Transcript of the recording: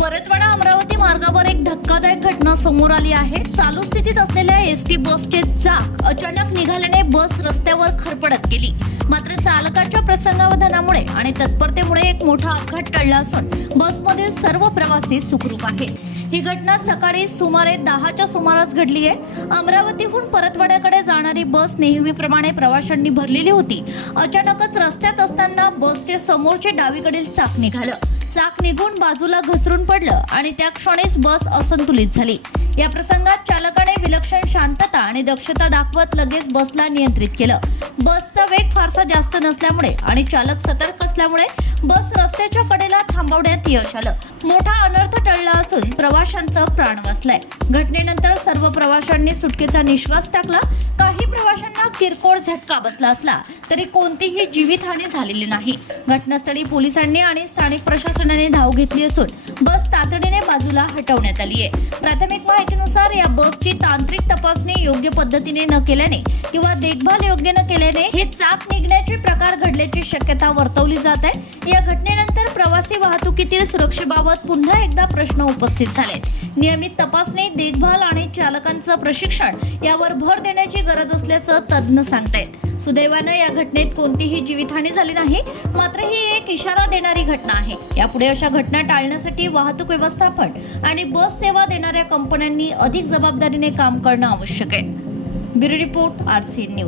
परतवाडा अमरावती मार्गावर एक धक्कादायक घटना समोर आली आहे. चालू स्थितीत असलेल्या एस टी बसचे चाक अचानक निघाल्याने बस रस्त्यावर खरपडत गेली. मात्र चालकाच्या प्रसंगावधानामुळे आणि तत्परतेमुळे एक मोठा अपघात टळला असून बसमधील सर्व प्रवासी सुखरूप आहेत. ही घटना सकाळी सुमारे दहाच्या सुमारास घडली आहे. अमरावतीहून परतवाड्याकडे जाणारी बस नेहमीप्रमाणे प्रवाशांनी भरलेली होती. अचानकच रस्त्यात असताना बसचे समोरचे डावीकडील चाक निघालं. चाक निघून बाजूला घसरून पडलं आणि त्या क्षणीच बस असंतुलित झाली. या प्रसंगात चालकाने विलक्षण शांतता आणि दक्षता दाखवत लगेच बसला नियंत्रित केलं. बसचा वेग फारसा जास्त नसल्यामुळे आणि चालक सतर्क असल्यामुळे बस रस्त्याच्या कडेला थांबवण्यात यश आलं. मोठा अनर्थ टळला असून प्रवाशांचा प्राण वाचलाय. घटनेनंतर सर्व प्रवाशांनी सुटकेचा निश्वास टाकला. काही प्रवाशांना किरकोळ झटका बसला असला तरी कोणतीही जीवितहानी झालेली नाही. घटनास्थळी पोलिसांनी आणि स्थानिक प्रशासनाने धाव घेतली असून बस तातडीने बाजूला हटवण्यात आली आहे. प्राथमिक माहितीनुसार या बसची तांत्रिक तपासणी योग्य पद्धतीने न केल्याने किंवा देखभाल योग्य न केल्याने हे चाक निघण्याचे प्रकार घडल्याची शक्यता वर्तवली जात आहे. या घटनेनंतर प्रवासी वाहतुकीतील सुरक्षेबाबत पुन्हा एकदा प्रश्न उपस्थित झाले नियमित तपासणी देखभाल आणि चालकांचं प्रशिक्षण यावर भर देण्याची गरज असल्याचं तज्ज्ञ सांगतायत. सुदैवानं या घटनेत कोणतीही जीवितहानी झाली नाही मात्र ही एक इशारा देणारी घटना आहे. यापुढे अशा घटना टाळण्यासाठी वाहतूक व्यवस्थापन आणि बस सेवा देणाऱ्या कंपन्यांनी अधिक जबाबदारीने काम करणं आवश्यक आहे. Bureau report RC news.